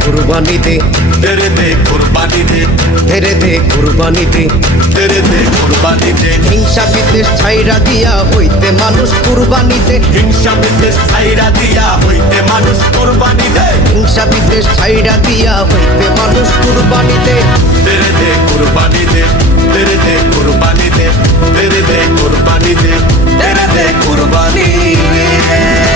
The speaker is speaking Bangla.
কুরবানি দে, तेरे दे कुर्बानी दे, তেরে দে কুরবানি দে। तेरे दे कुर्बानी दे। হিংসা বিদ্বেষ ছাইরা দিয়া হইতে মানুষ কুরবানি দে, हिंसा विद्वेष ছাইরা দিয়া হইতে মানুষ কুরবানি দে। হিংসা বিদ্বেষ ছাইরা দিয়া হইতে মানুষ কুরবানি দে। तेरे दे कुर्बानी दे, तेरे दे कुर्बानी दे, तेरे दे कुर्बानी दे, तेरे दे कुर्बानी दे।